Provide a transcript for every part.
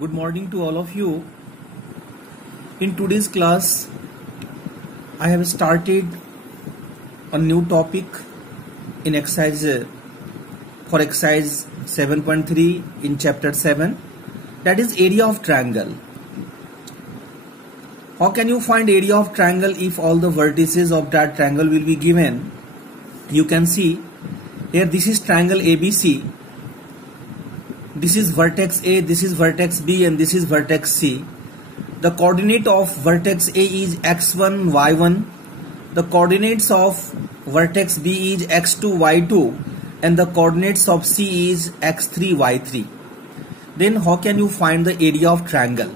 Good morning to all of you. In today's class, I have started a new topic in exercise 7.3 in chapter 7, that is area of triangle. How can you find area of triangle if all the vertices of that triangle will be given? You can see here, this is triangle ABC. This is vertex A, this is vertex B, and this is vertex C. The coordinate of vertex A is x1, y1. The coordinates of vertex B is x2, y2, and the coordinates of C is x3, y3. Then how can you find the area of triangle?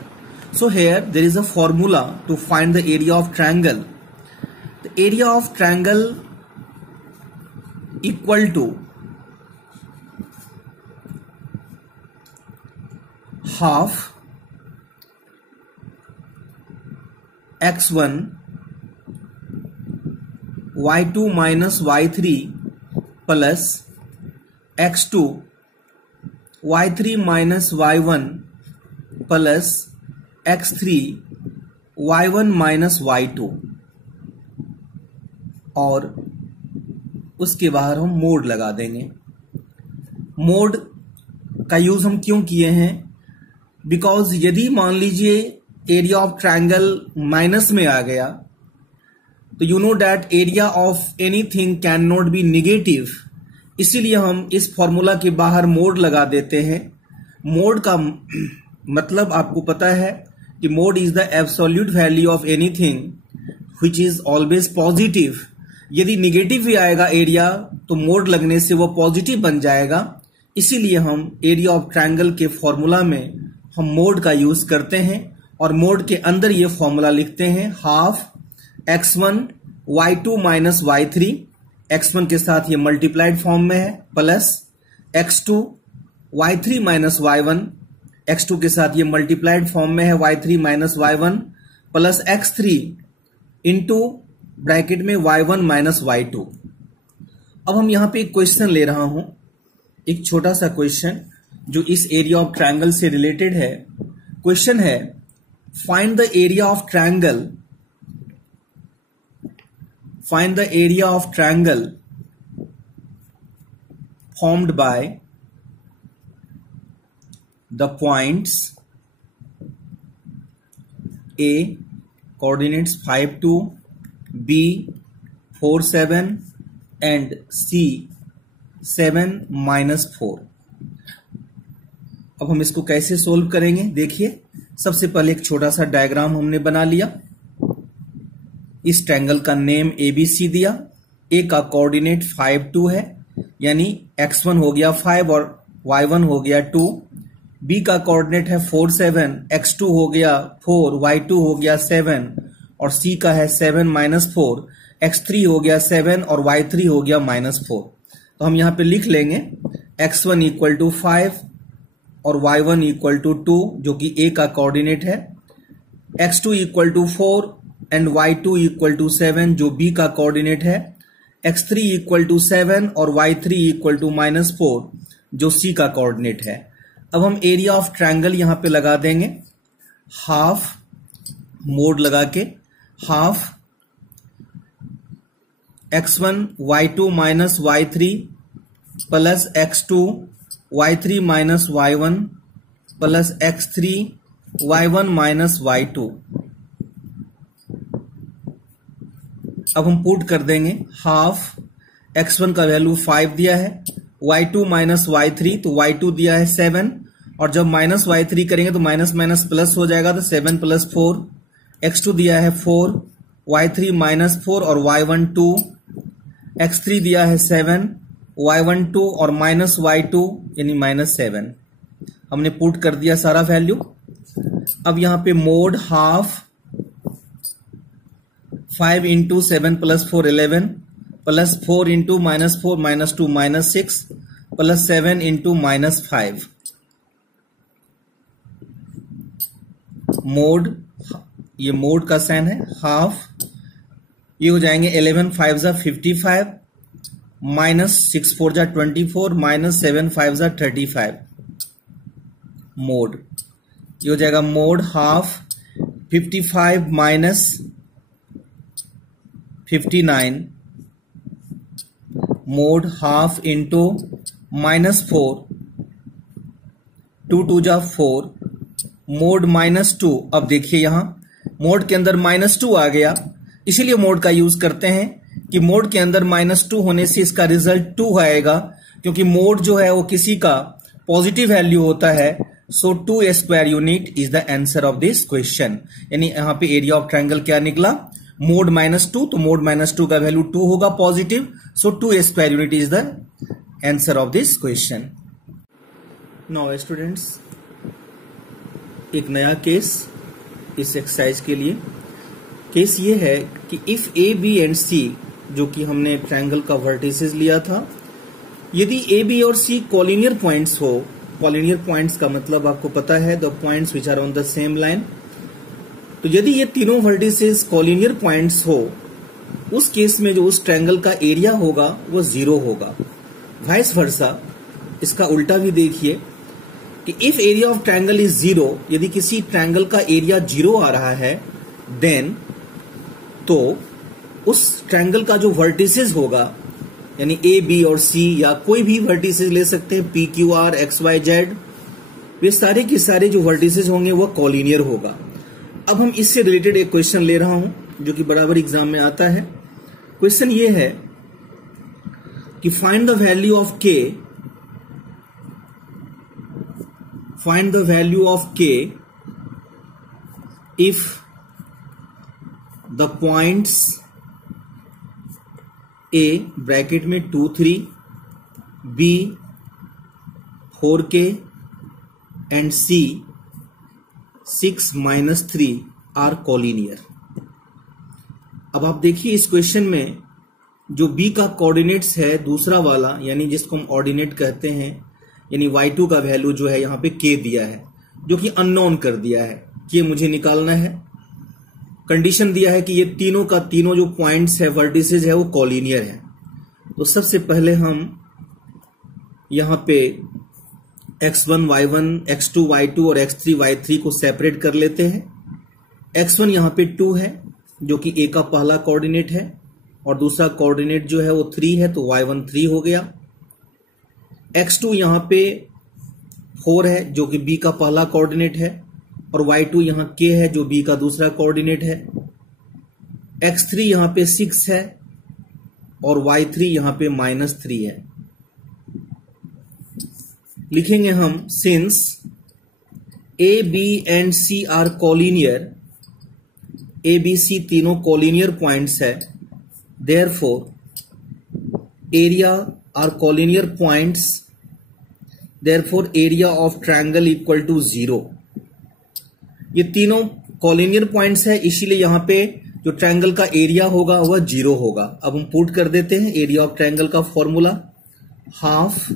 So here there is a formula to find the area of triangle. The area of triangle equal to half x1 y2 minus y3 plus x2 y3 minus y1 plus x3 y1 minus y2, और उसके बाहर हम mode लगा देंगे. Mode का use हम क्यों किए हैं? बिकॉज यदि मान लीजिए एरिया ऑफ ट्रायंगल माइनस में आ गया तो you know that area of anything can not be negative. इसीलिए हम इस फॉर्मूला के बाहर मोड लगा देते हैं. मोड का मतलब आपको पता है कि mode is the absolute value of anything which is always positive. यदि निगेटिव भी आएगा एरिया तो मोड लगने से वो पॉजिटिव बन जाएगा. इसीलिए हम एरिया ऑफ ट्रायंगल के फॉर्मूला में हम मोड का यूज करते हैं और मोड के अंदर ये फॉर्मूला लिखते हैं. Half x1 y2 minus y3, x1 के साथ ये मल्टीप्लाइड फॉर्म में है, plus x2 y3 minus y1, x2 के साथ ये मल्टीप्लाइड फॉर्म में है, y3 minus y1 plus x3 into bracket में y1 माइनस y2. अब हम यहां पे एक क्वेश्चन ले रहा हूं, एक छोटा सा क्वेश्चन जो इस एरिया ऑफ ट्रायंगल से रिलेटेड है. क्वेश्चन है, find the area of triangle, find the area of triangle formed by the points A coordinates 5 2, B 4 7 and C 7 minus 4. अब हम इसको कैसे सोल्व करेंगे? देखिए, सबसे पहले एक छोटा सा डायग्राम हमने बना लिया. इस ट्रायंगल का नेम ABC दिया. A का कोऑर्डिनेट 5 2 है, यानी x1 हो गया 5 और y1 हो गया 2. B का कोऑर्डिनेट है 4 7, x2 हो गया 4, y2 हो गया 7 और C का है 7 माइनस 4, x3 हो गया 7 और y3 हो गया माइनस 4. तो हम यहां पे लिख लेंगे x1 इक्वल टू 5 और y1 इक्वल टू 2 जो कि A का कोऑर्डिनेट है, x2 equal to 4 and y2 equal to 7 जो B का कोऑर्डिनेट है, x3 इक्वल टू 7 और y3 इक्वल टू माइनस 4 जो C का कोऑर्डिनेट है. अब हम एरिया ऑफ ट्रायंगल यहां पे लगा देंगे. हाफ मोड लगा के, half x1 y2 minus y3 plus x2 y3 minus y1 plus x3 y1 minus y2. अब हम पुट कर देंगे. हाफ x1 का वैल्यू 5 दिया है, y2 माइनस y3 तो y2 दिया है 7 और जब माइनस y3 करेंगे तो माइनस माइनस प्लस हो जाएगा तो 7 प्लस 4, x2 दिया है 4, y3 माइनस 4 और y1 2, x3 दिया है 7, y1 2 और माइनस y2 यानी माइनस 7. हमने पुट कर दिया सारा वैल्यू. अब यहां पे mode half 5 into 7 plus 4 11 plus 4 into minus 4 minus 2 minus 6 plus 7 into minus 5. Mode, ये मोड का साइन है. हाफ ये हो जाएंगे 11 5 जा 55 माइनस 6 4 जा 24 माइनस 7 5 जा 35 मोड. ये हो जाएगा mode half 55 minus 59 mode half into -4 2 जा 4 मोड -2। अब देखिए यहां मोड के अंदर -2 आ गया, इसीलिए मोड का यूज करते हैं कि मोड के अंदर -2 होने से इसका रिजल्ट 2 आएगा, क्योंकि मोड जो है वो किसी का पॉजिटिव वैल्यू होता है। सो 2 square unit is the answer of this question. यानी यहां पे एरिया ऑफ ट्रायंगल क्या निकला, मोड -2, तो मोड -2 का वैल्यू 2 होगा positive, so 2 square unit is the answer of this question. Now students, एक नया केस इस एक्सरसाइज के लिए। केस ये है कि इफ ए बी एंड सी, जो कि हमने ट्रायंगल का वर्टिसेस लिया था, यदि ए बी और सी कॉलिनियर पॉइंट्स हो, कॉलिनियर पॉइंट्स का मतलब आपको पता है the points which are on the same line, तो यदि ये तीनों वर्टिसेस कॉलिनियर पॉइंट्स हो, उस केस में जो उस ट्रायंगल का एरिया होगा वो 0 होगा। वाइस वर्सा, इसका उल्टा भी देखिए कि if area of triangle is 0, यदि किसी ट्रायंगल का एरिया 0 आ रहा है, देन तो उस ट्रायंगल का जो वर्टिसेस होगा, यानी ए बी और सी या कोई भी वर्टिसेस ले सकते हैं, P Q R X Y Z, वे सारे के सारे जो वर्टिसेस होंगे वो कॉलिनियर होगा। अब हम इससे रिलेटेड एक क्वेश्चन ले रहा हूं जो कि बराबर एग्जाम में आता है। क्वेश्चन ये है कि find the value of k, find the value of k if the points A bracket में 2 3, B 4k and C 6 - 3 are collinear. अब आप देखिए इस क्वेश्चन में जो बी का कोऑर्डिनेट्स है दूसरा वाला, यानी जिसको हम ऑर्डिनेट कहते हैं, यानी y2 का वैल्यू जो है यहां पे k दिया है, जो कि अननोन कर दिया है, k मुझे निकालना है। कंडीशन दिया है कि ये तीनों का तीनों जो पॉइंट्स है, वर्टिसेज है, वो कॉलिनियर है। तो सबसे पहले हम यहां पे x1 y1, x2 y2 और x3 y3 को सेपरेट कर लेते हैं। x1 यहां पे 2 है, जो कि a का पहला कोऑर्डिनेट है, और दूसरा कोऑर्डिनेट जो है वो 3 है, तो y1 3 हो गया। x2 यहां पे 4 है, जो कि b का पहला कोऑर्डिनेट है, और y2 यहां k है, जो b का दूसरा कोऑर्डिनेट है। x3 यहां पे 6 है, और y3 यहां पे -3 है। लिखेंगे हम since a b and c are collinear, a b c तीनों कॉलिनियर पॉइंट्स है, therefore area are collinear points, therefore area of triangle equal to 0। ये तीनों कॉलिनियर पॉइंट्स है, इसीलिए यहां पे जो ट्रायंगल का एरिया होगा वह 0 होगा। अब हम पुट कर देते हैं एरिया ऑफ ट्रायंगल का formula, half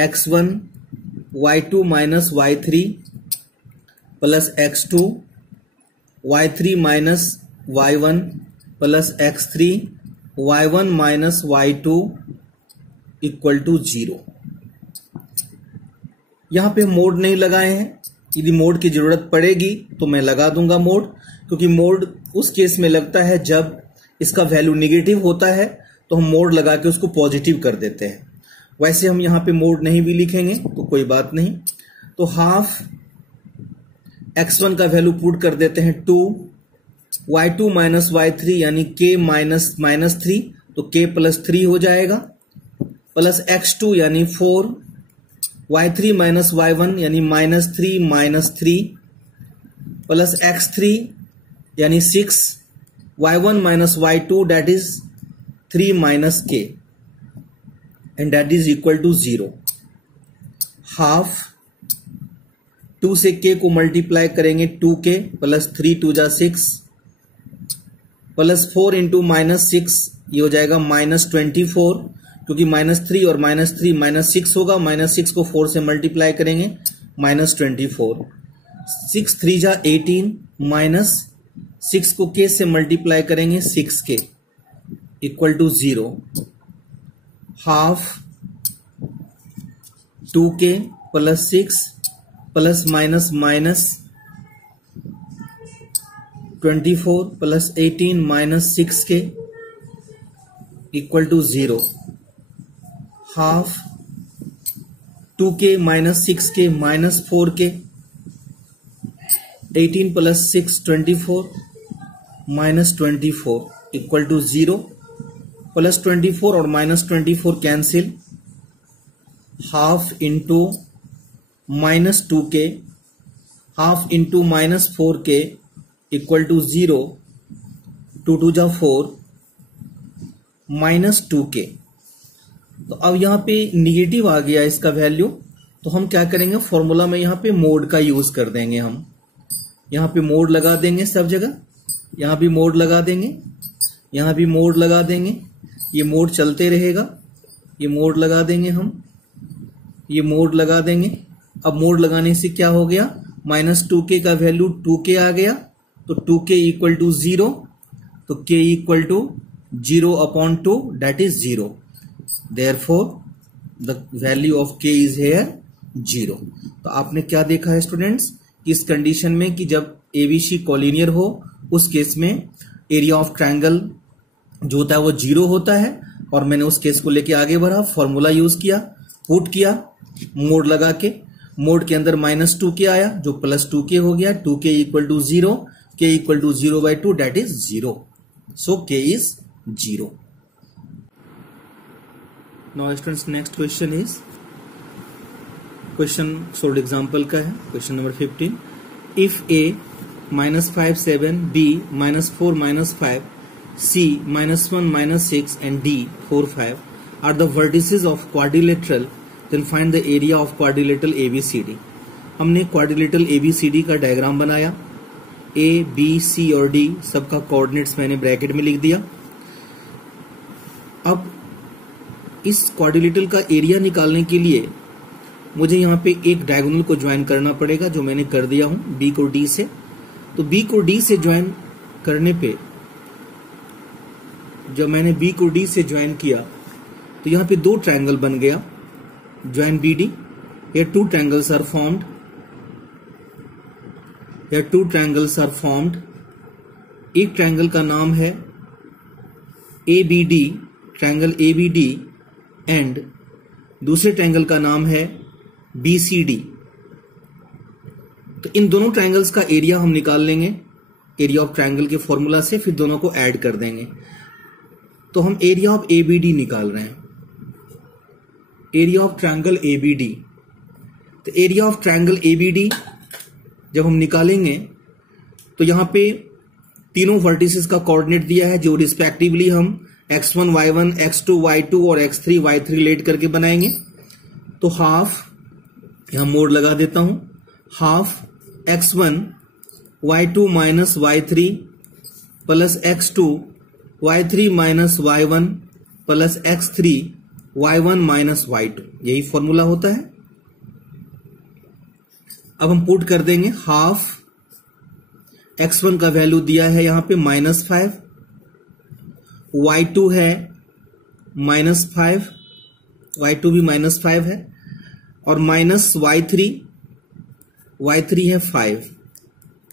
x1 y2 minus y3 plus x2 y3 minus y1 plus x3 y1 minus y2 equal to 0। यहां पे मोड नहीं लगाए हैं, यदि मोड की जरूरत पड़ेगी तो मैं लगा दूंगा मोड, क्योंकि मोड उस केस में लगता है जब इसका वैल्यू नेगेटिव होता है, तो हम मोड लगा के उसको पॉजिटिव कर देते हैं। वैसे हम यहां पे मोड नहीं भी लिखेंगे तो कोई बात नहीं। तो हाफ x1 का वैल्यू पुट कर देते हैं 2, y2 माइनस y3 यानी k माइनस -3, तो k प्लस 3 हो जाएगा, प्लस x2 यानी 4, y3 माइनस y1 यानी -3 प्लस x3 यानी 6, y1 minus y2 that is 3 minus k and that is equal to 0। Half 2 से k को मल्टीप्लाई करेंगे 2k प्लस 3 2 जा 6 प्लस 4 इंटू -6, ये हो जाएगा -24, क्योंकि -3 और -3 -6 होगा, -6 को 4 से मल्टीप्लाई करेंगे -24, 6 3 जा 18 माइनस 6 को k से मल्टीप्लाई करेंगे 6k equal to 0। Half 2k plus 6 plus minus minus 24 plus 18 minus 6k equal to 0। Half 2k minus 6k minus 4k 18 plus 6 24 minus 24 equal to 0। Plus 24 और minus 24 cancel. Half into minus 2k half into minus 4k equal to 0। 2 2 जा 4 minus 2k। तो अब यहां पे negative आ गया इसका value, तो हम क्या करेंगे, फॉर्मूला में यहां पे मोड का यूज कर देंगे। हम यहां पे मोड लगा देंगे सब जगह, यहां भी मोड लगा देंगे, यहां भी मोड लगा देंगे। ये मोड चलते रहेगा, ये मोड लगा देंगे हम, ये मोड लगा देंगे। अब मोड लगाने से क्या हो गया, माइनस 2k का वैल्यू 2k आ गया, तो 2k इक्वल टू 0, तो k equal to 0 upon 2 that is 0। Therefore, the value of k is here 0। तो आपने क्या देखा है स्टूडेंट्स, इस कंडीशन में कि जब ABC कॉलिनियर हो उस केस में एरिया ऑफ ट्रायंगल जो होता है वो 0 होता है। और मैंने उस केस को लेके आगे बढ़ा, फॉर्मूला यूज किया, पुट किया मोड लगा के। मोड के अंदर माइनस 2k आया जो प्लस 2k हो गया। 2k equal to 0, k equal to 0/2 that is 0। So k is 0। Now students, next question is question solved example का है, question number 15। If A minus 5 7, B minus 4 minus 5, C minus 1 minus 6 and D 4 5 are the vertices of quadrilateral, then find the area of quadrilateral ABCD। हमने quadrilateral ABCD का diagram बनाया। A, B, C और D सबका coordinates मैंने bracket में लिख दिया। अब इस क्वाड्रिलेटरल का एरिया निकालने के लिए मुझे यहाँ पे एक डायगोनल को ज्वाइन करना पड़ेगा, जो मैंने कर दिया हूं बी को डी से। तो बी को डी से ज्वाइन करने पे, जब मैंने बी को डी से ज्वाइन किया तो यहाँ पे दो ट्रायंगल बन गया, join B D. here two triangles are formed, here two triangles are formed। एक ट्रायंगल का नाम है ABD, ट्रायंगल ABD, एंड दूसरे ट्रायंगल का नाम है BCD। तो इन दोनों ट्रायंगल्स का एरिया हम निकाल लेंगे एरिया ऑफ ट्रायंगल के फॉर्मूला से, फिर दोनों को ऐड कर देंगे। तो हम एरिया ऑफ ABD निकाल रहे हैं, एरिया ऑफ ट्रायंगल ABD। तो एरिया ऑफ ट्रायंगल ABD जब हम निकालेंगे तो यहां पे तीनों वर्टिसेस का कोऑर्डिनेट दिया है, जो रिस्पेक्टिवली हम x1 y1 x2 y2 और x3 y3 लेट करके बनाएंगे। तो हाफ, यहां मोड लगा देता हूं, half x1 y2 minus y3 plus x2 y3 minus y1 plus x3 y1 minus y2, यही फॉर्मूला होता है। अब हम पुट कर देंगे, हाफ x1 का वैल्यू दिया है यहां पे -5, y2 है -5, y2 भी -5 है, और माइनस y3 है 5,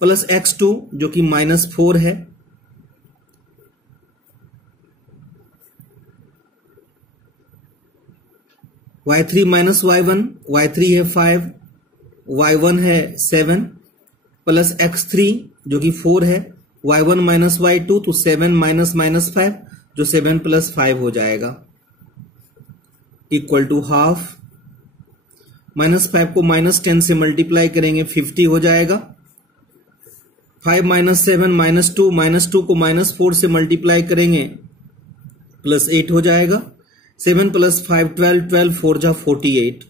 प्लस x2 जो कि -4 है, y3 माइनस y1, y3 है 5, y1 है 7, प्लस x3 जो कि 4 है, y1 माइनस y2, तो 7 माइनस -5 जो 7 प्लस 5 हो जाएगा, इक्वल टू हाफ। -5 को -10 से मल्टीप्लाई करेंगे 50 हो जाएगा। 5 माइनस 7 -2 को -4 से मल्टीप्लाई करेंगे +8 हो जाएगा। 7 प्लस 5 12 4 जा 48,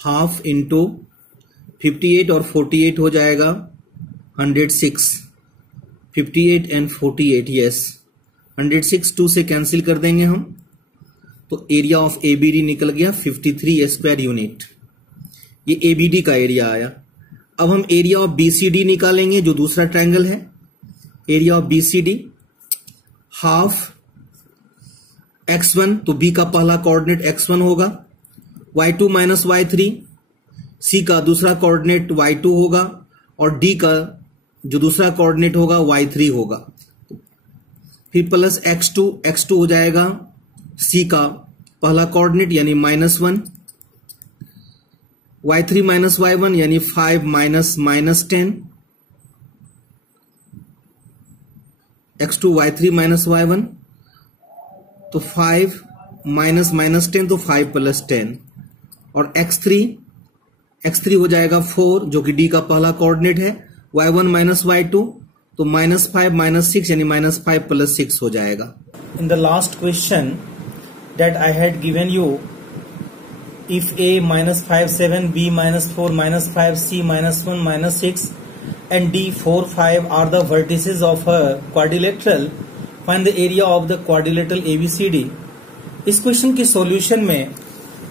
हाफ इंटू 58 और 48 हो जाएगा 106। 58 एंड 48, यस 106 2 से कैंसिल कर देंगे हम, तो एरिया ऑफ ABD निकल गया 53 स्क्वायर यूनिट। ये ABD का एरिया आया। अब हम एरिया ऑफ BCD निकालेंगे, जो दूसरा ट्रायंगल है। Area of BCD half x1, तो B का पहला कोऑर्डिनेट x1 होगा, y2 माइनस y3, c का दूसरा कोऑर्डिनेट y2 होगा और d का जो दूसरा कोऑर्डिनेट होगा y3 होगा। फिर प्लस x2 हो जाएगा c का पहला कोऑर्डिनेट यानी -1, y3 माइनस y1 यानी 5 minus -10, x2 y3 minus y1 तो 5 माइनस -10 तो 5 प्लस 10, और x3 हो जाएगा 4 जो कि d का पहला कोऑर्डिनेट है, y1 माइनस y2 तो -5 माइनस 6 यानी -5 प्लस 6 हो जाएगा। In the last question that I had given you, if a minus 5 7, b minus 4 minus 5, c minus 1 minus 6 and d 4 5 are the vertices of a quadrilateral, find the area of the quadrilateral ABCD। इस question के solution में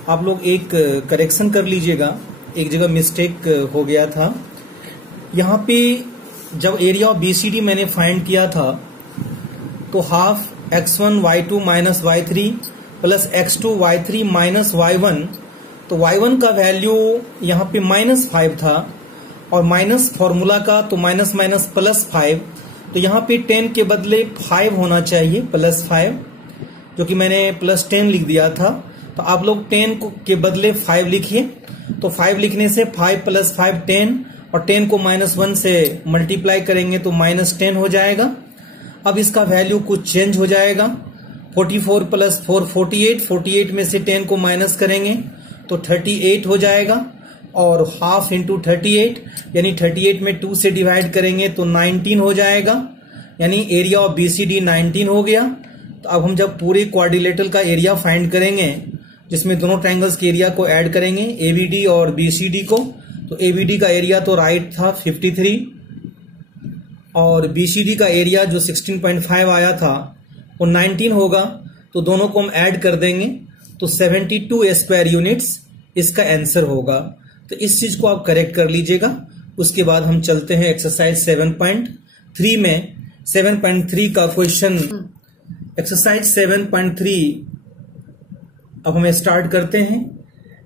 आप लोग एक correction कर लीजिएगा, एक जगह मिस्टेक हो गया था। यहाँ पे जब एरिया ऑफ BCD मैंने फाइंड किया था तो half x1 y2 minus y3 plus x2 y3 minus y1, तो y1 का वैल्यू यहाँ पे -5 था और माइनस फॉर्मूला का तो माइनस माइनस प्लस 5, तो यहाँ पे 10 के बदले 5 होना चाहिए +5, जो कि मैंने +10 लिख दिया था। तो आप लोग 10 के बदले 5 लिखिए, तो 5 लिखने से 5 + 5 10 और 10 को -1 से मल्टीप्लाई करेंगे तो -10 हो जाएगा। अब इसका वैल्यू कुछ चेंज हो जाएगा, 44 + 4 48 में से 10 को माइनस करेंगे तो 38 हो जाएगा, और हाफ इंटू 38 यानी 38 में 2 से डिवाइड करेंगे तो 19 हो जाएगा, यानी एरिया ऑफ BCD 19 हो गया। तो अब हम जब पूरे क्वाड्रिलेटरल का एरिया फाइंड करेंगे जिसमें दोनों ट्रायंगल्स के एरिया को ऐड करेंगे ABD और BCD को, तो ABD का एरिया तो राइट था 53 और BCD का एरिया जो 16.5 आया था वो 19 होगा, तो दोनों को हम ऐड कर देंगे तो 72 स्क्वायर यूनिट्स इसका आंसर होगा। तो इस चीज को आप करेक्ट कर लीजिएगा। उसके बाद हम चलते हैं एक्सरसाइज 7.3 में। 7.3 का क्वेश्चन, एक्सरसाइज 7.3 अब हम स्टार्ट करते हैं।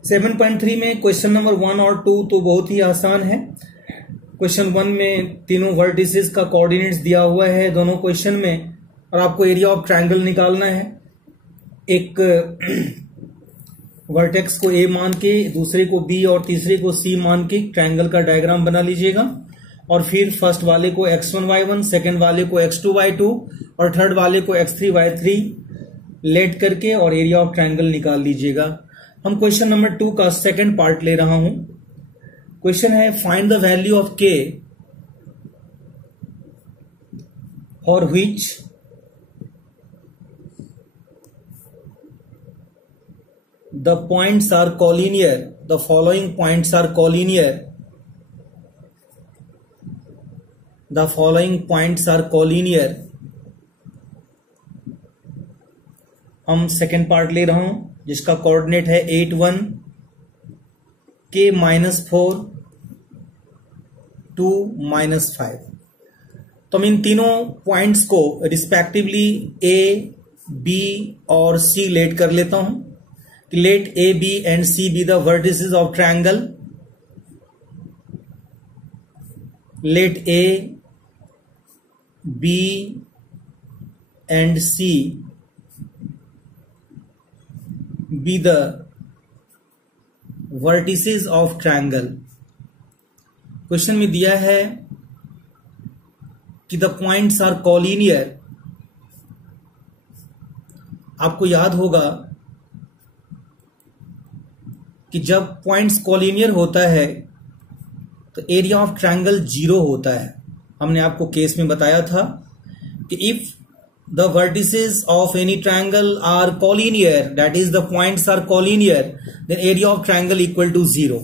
7.3 में क्वेश्चन नंबर 1 और 2 तो बहुत ही आसान है। क्वेश्चन 1 में तीनों वर्टिसेस का कोऑर्डिनेट्स दिया हुआ है दोनों क्वेश्चन में, और आपको एरिया ऑफ ट्रायंगल निकालना है। एक वर्टेक्स को A मान के, दूसरे को B और तीसरे को C मान के ट्रायंगल का डायग्राम बना लीजिएगा, और फिर फर्स्ट वाले को x1 y1, सेकंड वाले को x2 y2 और थर्ड वाले को x3 y3 लेट करके और एरिया ऑफ ट्रायंगल निकाल लीजिएगा। हम क्वेश्चन नंबर 2 का सेकंड पार्ट ले रहा हूं। क्वेश्चन है find the value of k for which the points are collinear, the following points are collinear, the following points are collinear। हम सेकेंड पार्ट ले रहा हूं जिसका कोऑर्डिनेट है 8 1 k -4 2 -5। तो हम इन तीनों पॉइंट्स को रिस्पेक्टिवली A, B और C लेट कर लेता हूं। Let A, B and C be the vertices of triangle. Let A, B and C be the vertices of triangle। Question में दिया है कि the points are collinear। आपको याद होगा कि जब पॉइंट्स कॉलिनियर होता है तो एरिया ऑफ ट्रायंगल 0 होता है। हमने आपको केस में बताया था कि if the vertices of any triangle are collinear, that is the points are collinear, then area of triangle equal to 0।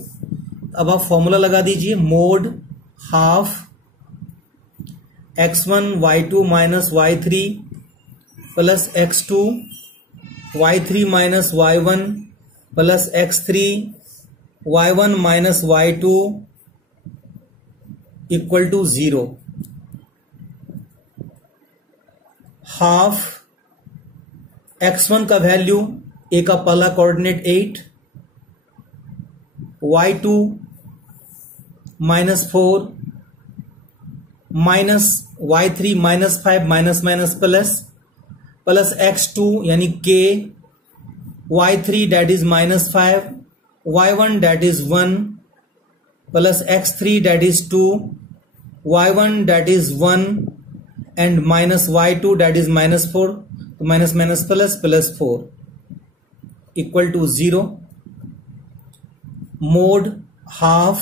अब आप फॉर्मूला लगा दीजिए, mod half x1 y2 minus y3 plus x2 y3 minus y1 plus x3 y1 minus y2 equal to 0। हाफ x1 का value, A का पहला coordinate 8, y2 -4 minus y3 -5 minus minus plus x2 यानी k, y3 that is -5, y1 that is 1 plus x3 that is 2, y1 that is 1 and minus y2 that is -4, तो minus minus plus 4 equal to 0. Mod half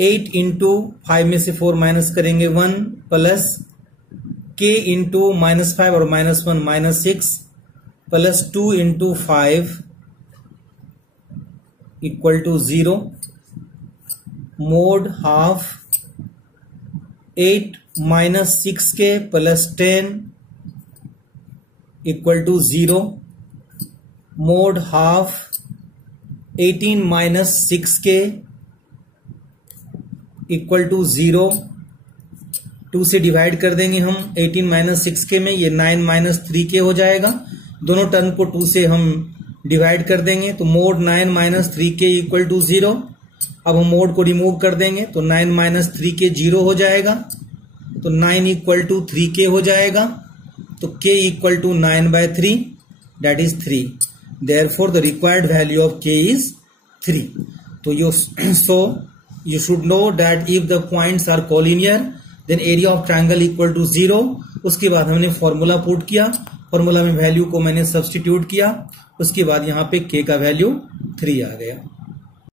8 into 5 में से 4 minus करेंगे 1 plus k into -5 और -1 -6 plus 2 into 5 equal to 0. Mod half 8 minus 6k plus 10 equal to 0. Mod half 18 minus 6k equal to 0. 2 से divide कर देंगे हम 18 minus 6k में, ये 9 माइनस 3k हो जाएगा. दोनों टर्म को 2 से हम डिवाइड कर देंगे तो mode 9 minus 3k equal to 0. अब हम मोड को रिमूव कर देंगे तो 9 माइनस 3k 0 हो जाएगा, तो 9 इक्वल टू 3k हो जाएगा. तो k equal to 9/3 that is 3. Therefore the required value of k is 3. तो you should know that if the points are collinear then area of triangle equal to 0. उसके बाद हमने फॉर्मूला पुट किया, formula में value को मैंने substitute किया, उसके बाद यहाँ पे k का वैल्यू 3 आ गया.